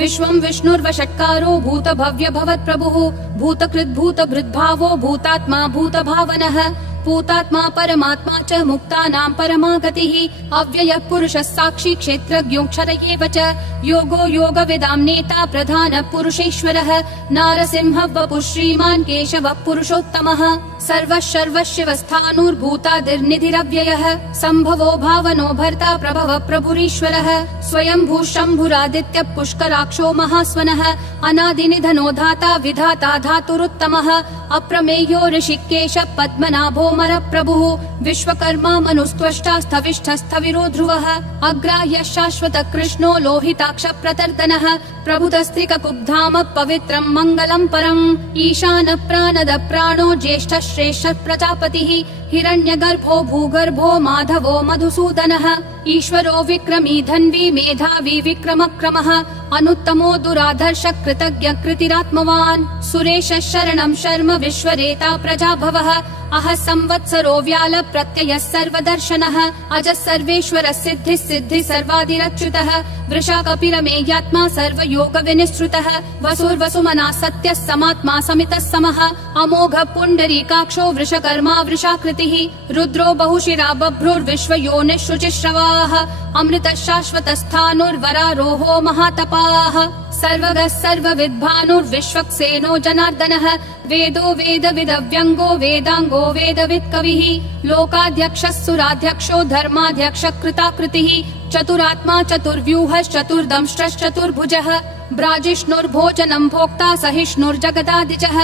विश्वं विष्णुर्वषट्कारो भूतभव्य भवत्प्रभुः भूतकृद्भूतभृद्भावो भूतात्मा भूतभावनः भूतात्मा परमात्मा च मुक्तानां परमा गतिः अव्ययः पुरुषः साक्षी क्षेत्रज्ञोऽक्षर एव च योगो योगविदां नेता प्रधानः पुरुषेश्वरः नारसिंहः वपुः श्रीमान् केशवः पुरुषोत्तमः सर्वः सर्वशिवस्थाणुर्भूतादिर्निधिरव्ययः सम्भवो भावनो भर्ता प्रभवः प्रभुरीश्वरः स्वयंभूः शम्भुरादित्यः पुष्कराक्षो महास्वनः अनादिनिधनो धाता विधाता धातुरुत्तमः अप्रमेयो ऋषिकेशः पद्मनाभो प्रभुः विश्वकर्मा मनुस्त्वष्टा स्थविष्ठस्थविरो ध्रुवः अग्राह्यः शाश्वतः कृष्णो लोहिताक्ष प्रतर्दनः प्रभुतस्त्रिककुब्धाम पवित्रं मङ्गलं परम् ईशानः प्राणद प्राणो ज्येष्ठः श्रेष्ठः प्रजापतिः हिरण्यगर्भो भूगर्भो माधवो मधुसूदनः ईश्वरो विक्रमी धन्वी मेधावी विक्रमक्रमः अनुत्तमो दुराधर्ष कृतज्ञ कृतिरात्मवान् सुरेशः शरणं शर्म विश्वरेता प्रजाभवः अह संवत्सरो व्याल प्रत्ययः सर्वदर्शनः अजः सर्वेश्वरः सिद्धिः सिद्धिः सर्वादिरच्युतः वृषा कपिरमेयात्मा सर्वयोग विनिश्रुतः वसुर्वसुमना सत्यः समात्मा समितः समः अमोघः पुण्डरीकाक्षो वृषकर्मा वृषाकृतिः रुद्रो बहुशिरा बभ्रुर्विश्वयोनिः शुचिश्रवाः अमृतः शाश्वतस्थाणुर्वरारोहो महातपाः सर्वगः सर्वविद्भानुर्विश्वक्सेनो जनार्दनः वेदो वेदविदव्यङ्गो वेदाङ्गो वेदवित्कविः लोकाध्यक्षः सुराध्यक्षो धर्माध्यक्षः कृताकृतिः चतुरात्मा चतुर्व्यूहश्चतुर्दंष्ट्रश्चतुर्भुजः ब्राजिष्णुर्भोजनं भोक्ता सहिष्णुर्जगदादिजः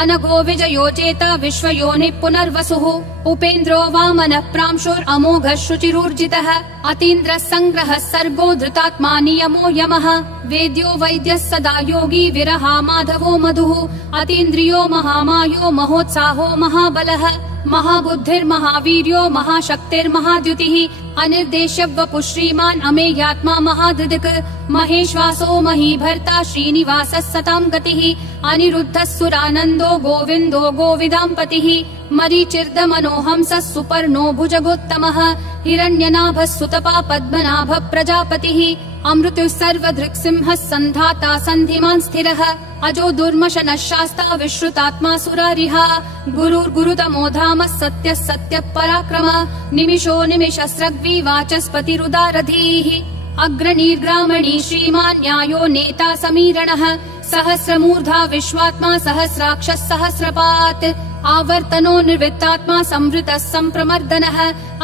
अनघो विजयो जेता विश्वयोनिः पुनर्वसुः उपेन्द्रो वामनः प्रांशुरमोघः शुचिरूर्जितः अतीन्द्रः सङ्ग्रहः सर्गो धृतात्मा नियमो यमः वेद्यो वैद्यः सदा योगी विरहा माधवो मधुः अतीन्द्रियो महामायो महोत्साहो महाबलः महाबुद्धिर्महावीर्यो महाशक्तिर्महाद्युतिः अनिर्देश्य वपुः श्रीमान् अमेयात्मा महाधृदिक् महेश्वासो महीभर्ता श्रीनिवासः सतां गतिः अनिरुद्धः सुरानन्दो गोविन्दो गोविदाम्पतिः मरीचिर्दमनोहंसः सुपर्णो भुजगोत्तमः हिरण्यनाभः सुतपा पद्मनाभः प्रजापतिः अमृतुः सर्वधृक्सिंहः सन्धाता सन्धिमान् स्थिरः अजो दुर्मशनः शास्ता विश्रुतात्मा सुरारिहा गुरुर्गुरुतमो धामः सत्यः सत्यः पराक्रमः निमिषो निमिषस्रग्वी वाचस्पतिरुदारधीः अग्रणीर्ग्रामणी श्रीमान् न्यायो नेता समीरणः सहस्रमूर्धा विश्वात्मा सहस्राक्षः सहस्रपात् आवर्तनो निर्वृत्तात्मा संवृतः सम्प्रमर्दनः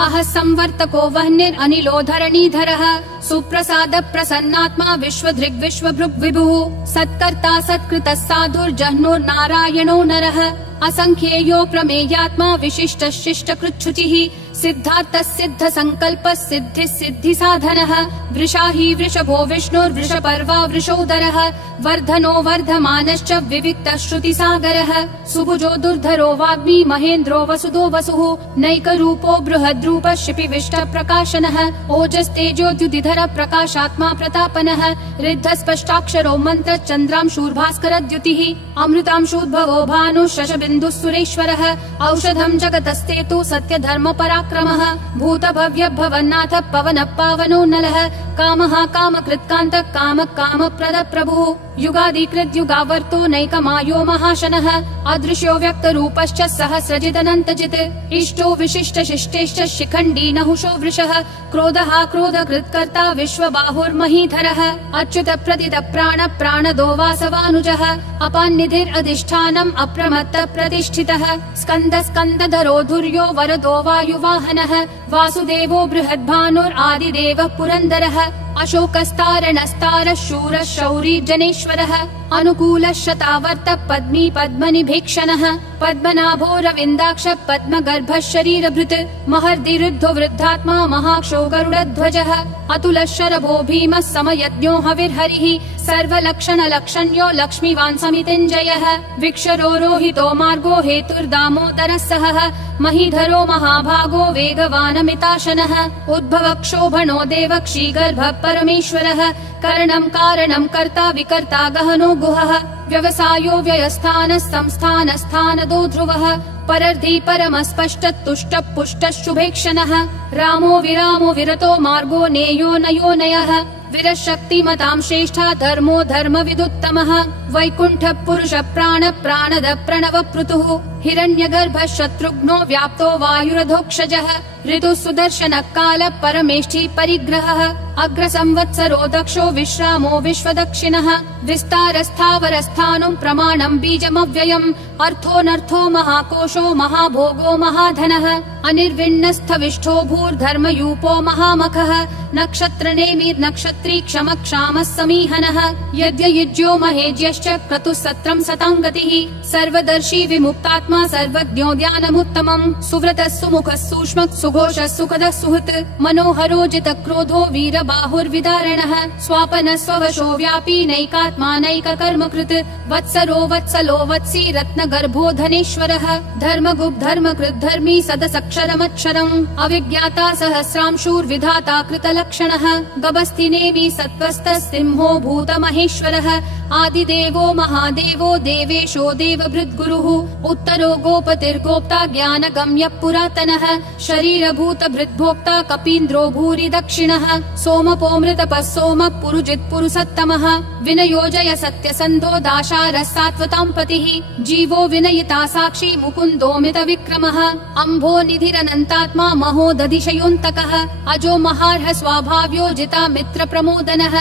अह संवर्तको वह्निरनिलो धरणीधरः सुप्रसाद प्रसन्नात्मा विश्वधृग् विश्वभृग् विभुः सत्कर्ता सत्कृतः साधुर्जह्नुर्नारायणो नरः असंख्येयो प्रमेयात्मा विशिष्टः शिष्टकृच्छुचिः सिद्धार्थः सिद्ध संकल्पः सिद्धिः सिद्धि साधनः वृषाही वृषभो विष्णुर्वृषपर्वा वृषोदरः वर्धनो वर्धमानश्च विविक्तः श्रुतिसागरः सुभुजो दुर्धरो वाग्मी महेन्द्रो वसुदो वसुः नैकरूपो बृहद्रूपः शिपिविष्टः प्रकाशनः ओजस्तेजोद्युतिधर प्रकाशात्मा प्रतापनः ऋद्धस्पष्टाक्षरो मन्त्र चन्द्रांशूर्भास्करद्युतिः अमृतांशूद्भवो भानुः शशबिन्दुः सुरेश्वरः औषधं जगतस्तेतु सत्यधर्म पराक्रमः भूतभव्य भवन्नाथ पवनः पावनो नलः कामः कामकृत्कान्तः कामः कामप्रद प्रभुः युगादिकृत् युगावर्तो नैकमायो महाशनः अदृश्यो व्यक्तरूपश्च सहस्रजिदनन्तजित् इष्टो विशिष्ट शिष्टेश्च शिखण्डी नहुषो वृषः क्रोधः क्रोधकृत्कर्ता विश्वबाहुर्महीधरः अच्युत प्रदित प्राण प्राणदो वासवानुजः अपान्निधिरधिष्ठानम् अप्रमत्त प्रतिष्ठितः स्कन्द स्कन्दधरो धुर्यो वरदो वायुवाहनः वासुदेवो बृहद्भानुरादिदेवः पुरन्दरः अशोकस्तारणस्तारः शूरः शौरी जनेश्वरः अनुकूलः शतावर्त पद्मी पद्मनिभीक्षणः पद्मनाभो रविन्दाक्ष पद्मगर्भः शरीरभृत् महर्दिरुद्धो वृद्धात्मा महाक्षो गरुडध्वजः अतुलः शरभो भीमः समयज्ञो हविर्हरिः सर्वलक्षणलक्षण्यो लक्ष्मीवान् समितिञ्जयः विक्षरो रोहितो मार्गो हेतुर्दामोदरः सहः महीधरो महाभागो वेगवानमिताशनः उद्भवक्षोभणो देवक्षीगर्भः परमेश्वरः करणं कारणं कर्ता विकर्ता गहनो गुहः व्यवसायो व्ययस्थानः संस्थानस्थानदो ध्रुवः परर्धि परमस्पष्ट तुष्ट पुष्ट शुभेक्षणः रामो विरामो विरतो मार्गो नेयो नयो नयः विरशक्तिमतां श्रेष्ठा धर्मो धर्मविदुत्तमः वैकुण्ठ पुरुष प्राण प्राणद प्रणव पृथुः हिरण्यगर्भ शत्रुघ्नो व्याप्तो वायुरधोक्षजः ऋतु सुदर्शन काल परमेष्ठी परिग्रहः अग्र संवत्सरो दक्षो विश्रामो विश्वदक्षिणः विस्तारस्थावरस्थानं प्रमाणं बीजमव्ययम् अर्थोऽनर्थो महाकोशो महाभोगो महाधनः अनिर्विण्णस्थविष्ठो भूर्धर्मयूपो महामखः नक्षत्रनेमि नक्षत्री क्षम क्षामः समीहनः यज्ञयुज्यो महेज्यश्च क्रतुः सत्रं सतां गतिः सर्वदर्शी विमुक्तात्मा सर्वज्ञो ज्ञानमुत्तमम् सुव्रतः सुमुखः सूक्ष्मः सुघोषः सुखदः सुहृत् मनोहरो जितक्रोधो वीरबाहुर्विदारणः स्वापनः स्ववशो व्यापी नैकात्मा नैककर्मकृत् वत्सरो वत्सलो वत्सी रत्नगर्भो धनेश्वरः धर्मगुप् धर्मकृत् धर्मी सदसक्षरमक्षरम् अविज्ञाता सहस्रांशूर्विधाता कृतलक्षणः गभस्तिनेमि सत्त्वस्तः सिंहो भूतमहेश्वरः आदिदेवो महादेवो देवेशो देवभृद्गुरुः उत्तरो गोपतिर्गोप्ता ज्ञानगम्यः पुरातनः शरीरभूतभृद्भोक्ता कपीन्द्रो भूरि दक्षिणः सोमपोमृतपः सोमः पुरुजित्पुरुषत्तमः विनयोजय सत्यसन्धो दाशारः सात्वतां पतिः जीवो विनयिता साक्षी मुकुन्दोमित विक्रमः अम्भो निधिरनन्तात्मा महोदधिशयोऽन्तकः अजो महार्ह स्वाभाव्यो जिता मित्र प्रमोदनः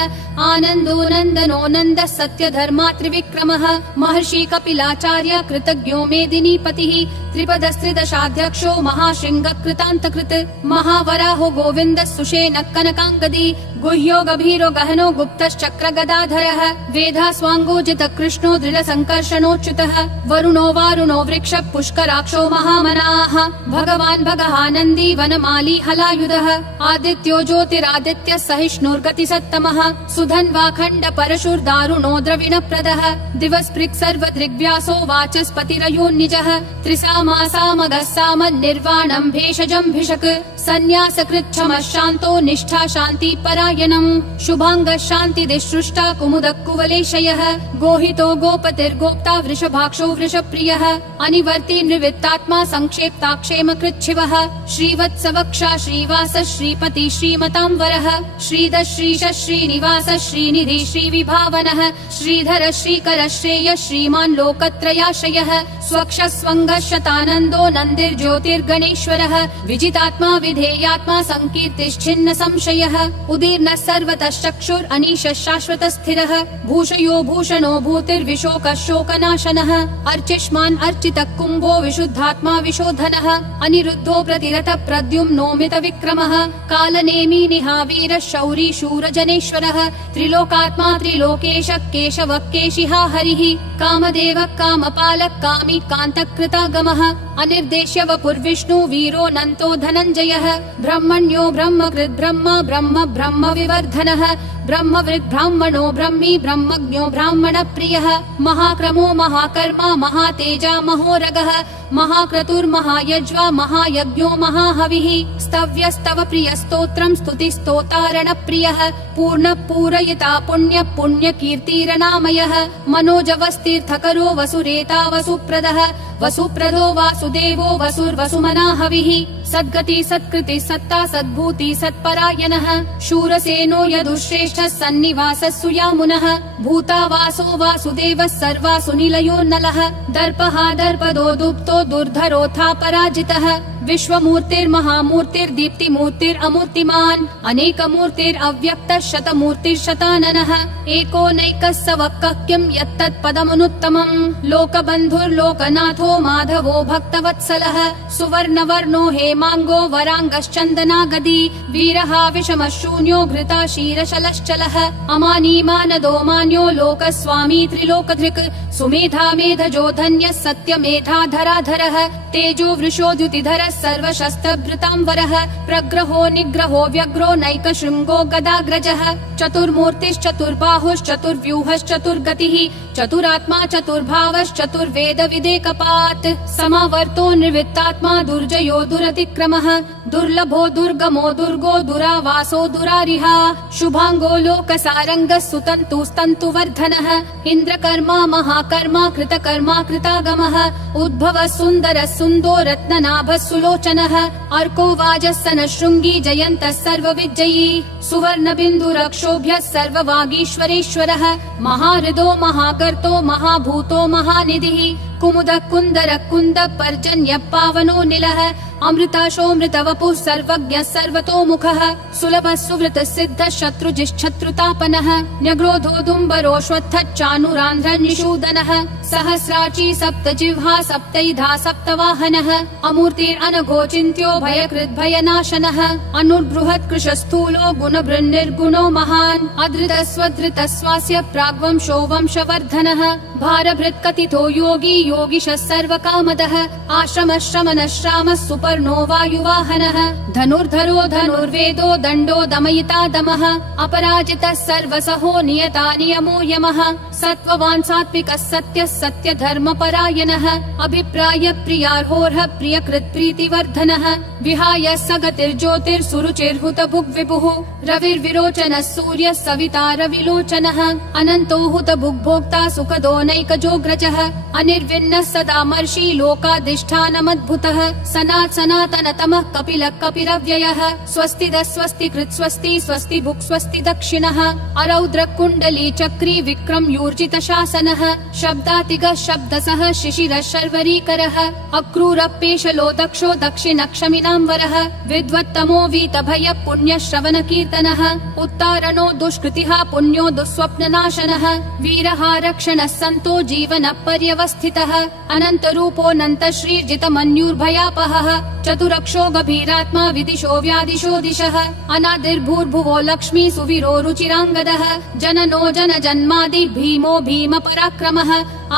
आनन्दो नन्दनो नन्दः सत्यधर्मा त्रिविक्रमः महर्षि कपिलाचार्य कृतज्ञो मेदिनीपतिः त्रिपदस्त्रिदशाध्यक्षो महाशृङ्ग कृतान्तकृत् महावराहो गोविन्दः सुषेणः कनकाङ्गदी गुह्यो गभीरो गहनो गुप्तश्चक्र गदाधरः वेधास्वाङ्गोजित कृष्णो दृढसङ्कर्षणोच्युतः वरुणो वारुणो वृक्ष पुष्कराक्षो महामनाः भगवान् भगहानन्दी वनमाली हलायुधः आदित्यो ज्योतिरादित्यः सहिष्णुर्गतिसत्तमः सुधन्वाखण्ड परशुर्दारुणो द्रविणप्रदः दिवस्पृक् सर्वदृग्व्यासो वाचस्पतिरयोन्निजः त्रिसामासामगः सामन्निर्वाणम् भेषजम् भिषक् सन्न्यासकृच्छमः शान्तो निष्ठा शान्ति परायणम् शुभाङ्गः शान्तिदिसृष्टा कुमुदः कुवलेशयः गोहितो गोपतिर्गोप्ता वृषभाक्षो वृषप्रियः अनिवर्ति निवृत्तात्मा संक्षेप्ता क्षेमकृच्छिवः श्रीवत्सवक्षा श्रीवास श्रीपति श्रीमतां वरः श्रीधर श्रीश श्रीनिवास श्रीनिधि श्रीविभावनः श्रीधर श्रीकर श्रेय श्रीमान् लोकत्रयाश्रयः स्वक्ष स्वङ्गः शतानन्दो नन्दिर्ज्योतिर्गणेश्वरः विजितात्मा विधेयात्मा संकीर्तिश्छिन्न संशयः उदीर्णः सर्वतः चक्षुर् अनीशः शाश्वतः स्थिरः भूषयो भूषणो भूतिर्विशोकः शोकनाशनः अर्चिष्मान् अर्चितः कुम्भो विशुद्धात्मा विशोधनः अनिरुद्धो प्रतिरथ प्रद्युम्नोमित विक्रमः कालनेमी निहावीरः शौरी शूरजनेश्वरः त्रिलोकात्मा त्रिलोकेशः केशवः केशिहा हरिः कामदेवः कामपालः कामी कान्तकृतागमः अनिर्देश्य वपुर्विष्णु वीरो नन्तो धनञ्जयः ब्रह्मण्यो ब्रह्मकृत् ब्रह्म ब्रह्म ब्रह्म विवर्धनः ब्रह्मवृद् ब्राह्मणो ब्रह्मी ब्रह्मज्ञो ब्राह्मण प्रियः महाक्रमो महाकर्मा महातेजा महोरगः महाक्रतुर्महायज्वा महायज्ञो महाहविः स्तव्यस्तव प्रिय स्तोत्रम् स्तुतिस्तोतारण प्रियः पूर्ण पूरयिता पुण्य पुण्य कीर्तिरनामयः मनोजवस्तीर्थकरो वसुरेता वसुप्रदः वसुप्रदो वासुदेवो वसुर्वसुमना हविः सद्गति सत्कृति सत्ता सद्भूति सत्परायणः शूरसेनो यदुश्रेष्ठः सन्निवासः सुयामुनः भूतावासो वासुदेवः सर्वासु निलयो नलः दर्पः दर्पदो दुप्तो दुर्धरोऽथा पराजितः विश्वमूर्तिर्महामूर्तिर्दीप्तिमूर्तिरमूर्तिमान् अनेकमूर्तिरव्यक्तः शतमूर्तिर्शताननः एको नैकः स वक्कः किं यत्तत्पदमनुत्तमम् लोकबन्धुर्लोकनाथो माधवो भक्तवत्सलः सुवर्णवर्णो हेमाङ्गो वराङ्गश्चन्दनागदी वीरः विषमः शून्यो घृता क्षीरशलश्चलः अमानी मानदो मान्यो लोकस्वामी त्रिलोकधृक् सुमेधा मेधजो धन्यः सत्यमेधाधराधरः तेजो वृषो द्युतिधरः सर्वशस्त्रभृताम्बरः प्रग्रहो निग्रहो व्यग्रो नैकशृङ्गो गदाग्रजः चतुर्मूर्तिश्चतुर्बाहुश्चतुर्व्यूहश्चतुर्गतिः चतुरात्मा चतुर्भावश्चतुर्वेदविदेकपात् समावर्तो निर्वित्तात्मा दुर्जयो दुरतिक्रमः दुर्लभो दुर्गमो दुर्गो दुरावासो दुरारिहा शुभाङ्गो लोकसारङ्गः सुतन्तुस्तन्तुवर्धनः इन्द्रकर्मा महाकर्मा कृतकर्मा कृतागमः उद्भवः सुन्दरः सुन्दो रत्ननाभः सुलोचनः अर्को वाजस्सनः शृङ्गी जयन्तः सर्वविजयी सुवर्णबिन्दुरक्षोभ्यः सर्ववागीश्वरेश्वरः महाहृदो महाकर्तो महाभूतो महानिधिः कुमुदः कुन्दरः कुन्दः पर्जन्यः पावनो निलः अमृताशोऽमृतवपुः सर्वज्ञः सर्वतोमुखः सुलभः सुवृतः सिद्धः शत्रुजिश्शत्रुतापनः न्यग्रोधोदुम्बरोऽश्वत्थश्चानुरान्ध्रनिषूदनः सहस्राची सप्तजिह्वा सप्तैधा सप्तवाहनः अमूर्तिरनघोचिन्त्यो भयकृद्भयनाशनः अनुर्बृहत् कृशस्थूलो गुणभृन्निर्गुणो महान् अधृतस्वधृतस्वास्य प्राग्वंशो वंशवर्धनः भारभृत्कथितो योगी योगिशः सर्वकामदः आश्रमः श्रमणः श्रामः सुपर्णो वायुवाहनः धनुर्धरो धनुर्वेदो दण्डो दमयिता दमः अपराजितः सर्वसहो नियता नियमो यमः सत्त्ववान् सात्विकः सत्यः सत्यधर्मपरायणः अभिप्राय प्रियार्होर्ह प्रियकृत् प्रीतिवर्धनः विहाय सगतिर्ज्योतिर्सुरुचिर्हुतभुग्विभुः रविर्विरोचनः सूर्यः सविता रविलोचनः अनन्तो हुतभुग्भोक्ता सुखदो नैकजोग्रजः अनिर्विन्नः सदा मर्षि लोकाधिष्ठानमद्भुतः सनातनतमः कपिलः कपिरव्ययः स्वस्तिदः स्वस्तिकृत् स्वस्ति स्वस्ति भुक् स्वस्ति दक्षिणः अरौद्र कुण्डली चक्री विक्रम यूर्जित शासनः शब्दातिगः शब्दसः शिशिरः शर्वरीकरः अक्रूरपेशलो दक्षो दक्षिणक्षमिनाम्बरः विद्वत्तमो वीतभयः पुण्यश्रवण कीर्तनः उत्तारणो दुष्कृतिः पुण्यो दुःस्वप्ननाशनः वीरः रक्षणः सन्तो जीवनः पर्यवस्थितः अनन्तरूपोऽनन्त श्रीर्जितमन्युर्भयापहः चतुरक्षो गभीरात्मा विदिशो व्यादिशो दिशः अनादिर्भूर्भुवो लक्ष्मी सुवीरो रुचिराङ्गदः जननो जनजन्मादि भीमो भीम पराक्रमः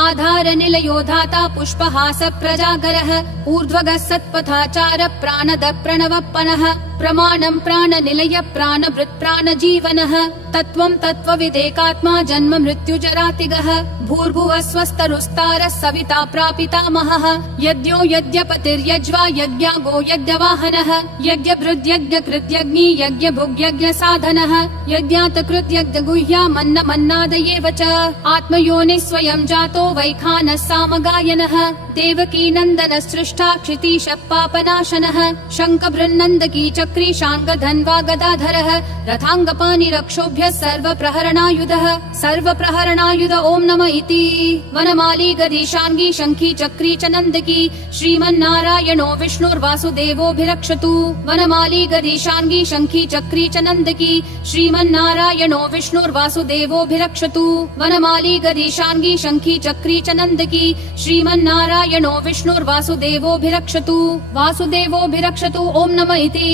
आधार निलयो धाता पुष्पहास प्रजागरः ऊर्ध्वगः सत्पथाचार प्राणद प्रणवप्पनः प्रमाणं प्राणनिलय प्राणभृत् प्राणजीवनः तत्त्वं तत्त्वविदेकात्मा जन्म मृत्युजरातिगः भूर्भुवः स्वस्तरुस्तारः सविता प्रापितामहः यज्ञो यज्ञपतिर्यज्वा यज्ञागो यज्ञवाहनः यज्ञभृद्यज्ञकृत्यग्नि यज्ञभुग्यज्ञसाधनः यज्ञातकृत्यज्ञगुह्यामन्नमन्नादयेव च आत्मयोनिः स्वयं जातो वैखानः सामगायनः देवकी नन्दनः सृष्टा क्षितीशः पापनाशनः शङ्खबृन्नन्दकी चक्री शाङ्गधन्वा गदाधरः रथाङ्गपाणिरक्षोभ्यः सर्वप्रहरणायुधः सर्वप्रहरणायुध ॐ नमः इति वनमाली गदीशाङ्गी शङ्खी चक्री च नन्दकी श्रीमन्नारायणो विष्णुर्वासुदेवोऽभिरक्षतु वनमाली गदीशाङ्गी शङ्खी चक्री च नन्दकी श्रीमन्नारायणो विष्णुर्वासुदेवोऽभिरक्षतु वनमाली गदीशाङ्गी शङ्खी चक्री च नन्दकी श्रीमन्नारायणो विष्णुर्वासुदेवोऽभिरक्षतु वासुदेवोऽभिरक्षतु ॐ नमः इति